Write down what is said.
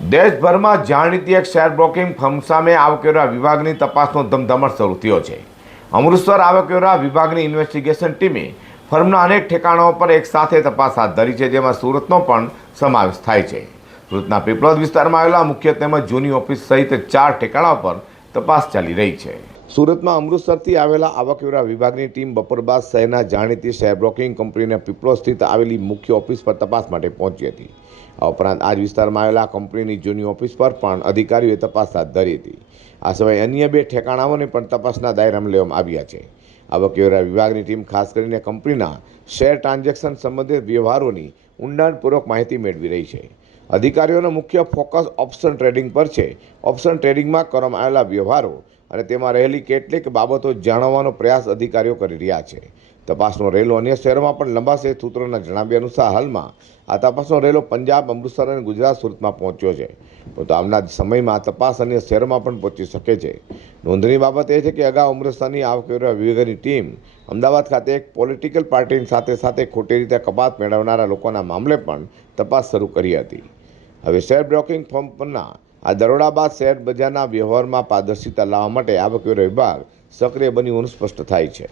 દેશભરમાં જાણીતી એક શેર બ્રોકિંગ ફર્મ સામે આવકવેરા વિભાગની તપાસનો ધમધમટ શરૂ થયો છે. અમૃતસર આવકવેરા વિભાગની ઇન્વેસ્ટિગેશન ટીમે ફર્મના અનેક ઠેકાણાઓ પર એક સાથે તપાસ હાથ ધરી છે, જેમાં સુરતનો પણ સમાવેશ થાય છે. સુરતના પીપળોદ વિસ્તારમાં આવેલા મુખ્ય તેમજ જૂની ઓફિસ સહિત ચાર ઠેકાણાઓ પર તપાસ ચાલી રહી છે. સુરતમાં અમૃતસરથી આવેલા આવકવેરા વિભાગની ટીમ બપોર બાદ શહેરના જાણીતી શેર બ્રોકિંગ કંપનીના પીપળો સ્થિત આવેલી મુખ્ય ઓફિસ પર તપાસ માટે પહોંચી હતી. આ ઉપરાંત આ જ વિસ્તારમાં આવેલા કંપનીની જૂની ઓફિસ પર પણ અધિકારીઓએ તપાસ હાથ ધરી હતી. આ સિવાય અન્ય બે ઠેકાણાઓને પણ તપાસના દાયરામાં લેવામાં આવ્યા છે. આવકવેરા વિભાગની ટીમ ખાસ કરીને કંપનીના શેર ટ્રાન્ઝેક્શન સંબંધિત વ્યવહારોની ઊંડાણપૂર્વક માહિતી મેળવી રહી છે. અધિકારીઓનો મુખ્ય ફોકસ ઓપ્શન ટ્રેડિંગ પર છે. ઓપ્શન ટ્રેડિંગમાં કરવામાં આવેલા વ્યવહારો અને તેમાં રહેલી કેટલીક બાબતો જાણવાનો પ્રયાસ અધિકારીઓ કરી રહ્યા છે. તપાસનો રેલો અન્ય શહેરોમાં પણ લંબાશે સૂત્રોના જણાવ્યા અનુસાર હાલમાં આ તપાસનો રેલો પંજાબ, અમૃતસર અને ગુજરાત સુરતમાં પહોંચ્યો છે. પરંતુ આવનાર સમયમાં તપાસ અન્ય શહેરોમાં પણ પહોંચી શકે છે. નોંધની બાબત એ છે કે અગાઉ અમૃતસરની આવકવેરા વિભાગની ટીમ અમદાવાદ ખાતે એક પોલિટિકલ પાર્ટીની સાથે સાથે ખોટી રીતે કપાત મેળવનારા લોકોના મામલે પણ તપાસ શરૂ કરી હતી. હવે શેર બ્રોકિંગ ફોર્મ પરના આ દરોડા બાદ શેર બજારના વ્યવહારમાં પારદર્શિતા લાવવા માટે આવકવેરો વિભાગ સક્રિય બન્યું સ્પષ્ટ થાય છે.